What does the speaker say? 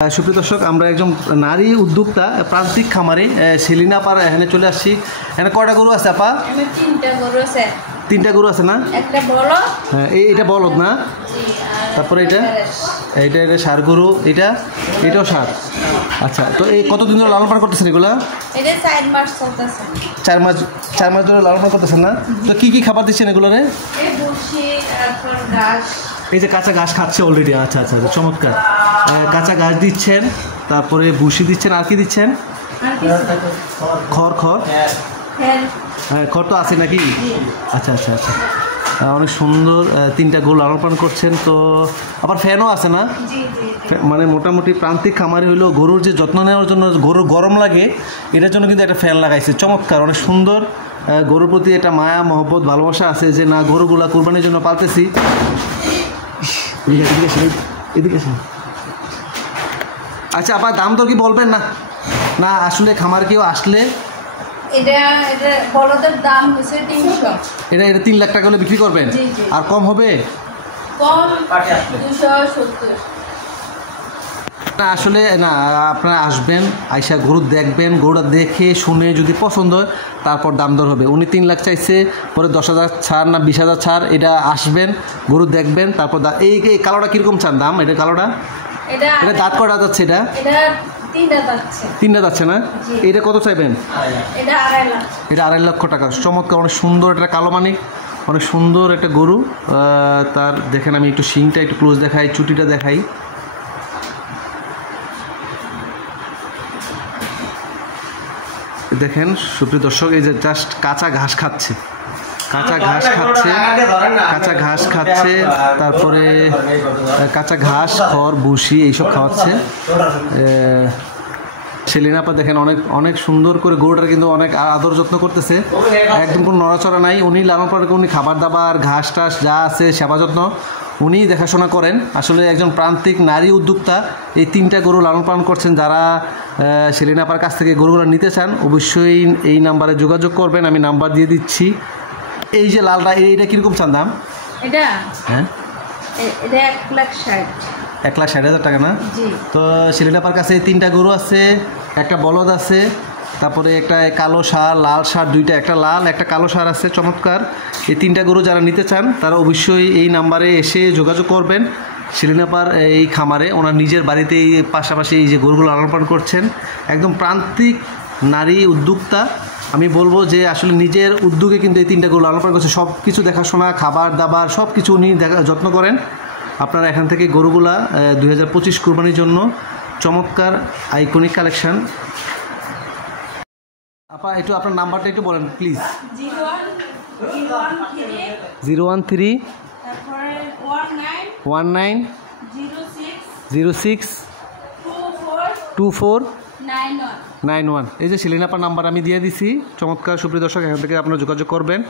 সুপ্রিয় দর্শক, আমরা একজন নারী উদ্যোক্তা প্রান্তিক খামারে সেলিনা আপার এখানে চলে আসছি। এখানে কয়টা গরু আছে আপা? তিনটা গরু আছে না? হ্যাঁ, এটা বলদ না? তারপরে এটা ষাঁড় গরু, এটাও ষাঁড়। আচ্ছা, তো এই কতদিন ধরে লালন পালন করতেছেন এগুলা? 4 মাস ধরে লালন পালন করতেছেন না? তো কি খাবার দিচ্ছেন এগুলোরে? এই যে কাঁচা ঘাস খাচ্ছে অলরেডি। আচ্ছা, চমৎকার। কাঁচা ঘাস দিচ্ছেন, তারপরে ভুসি দিচ্ছেন, আর কি দিচ্ছেন? খড় তো আছে নাকি? আচ্ছা, অনেক সুন্দর। 3টা গরু লালন পালন করছেন। তো আবার ফ্যানও আছে না? মানে মোটামুটি প্রান্তিক খামারে হইলো গরুর যে যত্ন নেওয়ার জন্য গরুর গরম লাগে, এটার জন্য কিন্তু একটা ফ্যান লাগাইছে। চমৎকার, অনেক সুন্দর। গরুর প্রতি একটা মায়া মহব্বত ভালোবাসা আছে যে না, গরুগুলা কুরবানির জন্য পালতেছি। এদিকে। আচ্ছা আপা, দাম তো কি বলবেন না? আসলে খামার কেউ আসলে এটা বলদের দাম হচ্ছে 300। এটা 3 লাখ টাকা হলে বিক্রি করবেন? আর কম হবে? কম 270। না আসলে না, আপনারা আসবেন, আইসা গরু দেখবেন, গরুটা দেখে শুনে যদি পছন্দ হয় তারপর দাম দর হবে। উনি 3 লাখ চাইছে, পরে 10,000 ছাড় না 20,000 ছাড়। এটা আসবেন, গরু দেখবেন, তারপর এই কালোটা কীরকম চান দাম? এটা কালোটা, এটা দাঁত কটা যাচ্ছে? এটা 3টা যাচ্ছে না? এটা কত চাইবেন? এটা 2.5 লাখ। এটা 2.5 লক্ষ টাকা। চমৎকার, অনেক সুন্দর একটা কালো মানিক, অনেক সুন্দর একটা গরু। তার দেখেন, আমি একটু শিংটা একটু ক্লোজ দেখাই, চুটিটা দেখাই। দেখেন সুপ্রিয় দর্শক, এই যে জাস্ট কাঁচা ঘাস খাচ্ছে, তারপরে কাঁচা ঘাস, খড়, ভুসি এইসব খাওয়াচ্ছে সেলিনা আপা। দেখেন অনেক সুন্দর করে গরুটার কিন্তু অনেক আদর যত্ন করতেছে, একদম কোনো নড়াচড়া নাই। উনি লালন পালন, উনি খাবার দাবার, ঘাস টাস যা আছে সেবা যত্ন উনি দেখাশোনা করেন। আসলে একজন প্রান্তিক নারী উদ্যোক্তা এই 3টা গরু লালন পালন করছেন। যারা সেলিনা আপার কাছ থেকে গরুগুলো নিতে চান অবশ্যই এই নাম্বারে যোগাযোগ করবেন, আমি নাম্বার দিয়ে দিচ্ছি। এই যে লালটা, এইটা কীরকম চান দাম? এটা হ্যাঁ, এটা 1,60,000। 1,60,000 টাকা না? তো সেলিনা আপার কাছে 3টা গরু আছে, একটা বলদ আছে, তারপরে একটা কালো ষাঁড়, লাল ষাঁড়, 2টা, একটা লাল একটা কালো ষাঁড় আছে। চমৎকার। এই 3টা গরু যারা নিতে চান তারা অবশ্যই এই নাম্বারে এসে যোগাযোগ করবেন। সেলিনা আপার এই খামারে ওনার নিজের বাড়িতেই পাশাপাশি এই যে গরুগুলো লালন পালন করছেন, একদম প্রান্তিক নারী উদ্যোক্তা। আমি বলবো যে আসলে নিজের উদ্যোগে কিন্তু এই 3টা গরু লালন পালন করছে। সব কিছু দেখাশোনা, খাবার দাবার সব কিছু উনি যত্ন করেন। আপনারা এখান থেকে গরুগুলা 2025 কুরবানির জন্য চমৎকার আইকনিক কালেকশন। আপা একটু আপনার নাম্বারটা একটু বলেন প্লিজ। 013 19 06 24 91। এই যে সেলিনা আপার নাম্বার আমি দিয়ে দিছি। চমৎকার সুপ্রিয় দর্শক, এখান থেকে আপনারা যোগাযোগ করবেন।